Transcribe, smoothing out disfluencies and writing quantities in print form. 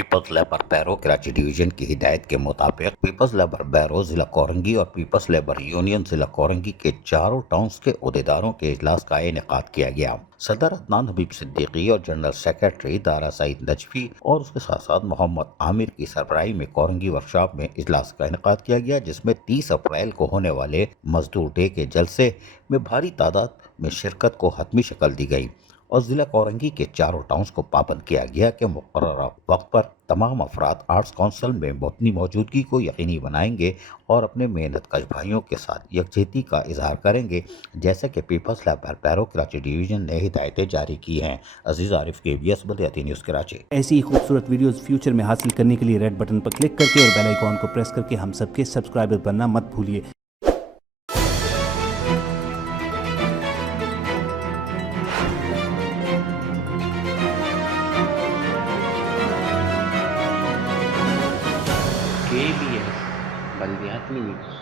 Peoples labour بیرو Karachi division کی ہدایت کے مطابق پیپلز لیبر بیرو ضلع کورنگی اور پیپلز لیبر یونین ضلع کورنگی کے چاروں ٹاؤنز کے عہدیداروں کے اجلاس کا انعقاد کیا گیا۔ صدر عدنان حبیب صدیقی اور جنرل سیکریٹری دارا سعید نجفی اور اس کے ساتھ ساتھ محمد عامر کی سربراہی میں کورنگی ورکشاپ میں اجلاس کا انعقاد کیا گیا، جس میں 30 اپریل کو ہونے والے مزدور ڈے کے جلسے میں بھاری تعداد میں شرکت کو حتمی شکل دی گئی اور ضلع کورنگی کے چاروں ٹاؤنز کو پابند کیا گیا کہ مقررہ وقت پر تمام افراد آرٹس کونسل میں اپنی موجودگی کو یقینی بنائیں گے اور اپنے محنت کش بھائیوں کے ساتھ یکجہتی کا اظہار کریں گے، جیسا کہ پیپلز لیبر بیرو کراچی ڈویژن نے ہدایتیں جاری کی ہیں۔ عزیز عارف KBS بلدیاتی نیوز کراچی۔ ایسی ہی خوبصورت ویڈیوز فیوچر میں حاصل کرنے کے لیے ریڈ بٹن پر کلک کر کے اور بیل آئیکن کو پریس کر کے ہم سب کے سبسکرائبر بننا مت بھولیے۔ KBS بلدیاتی نیوز۔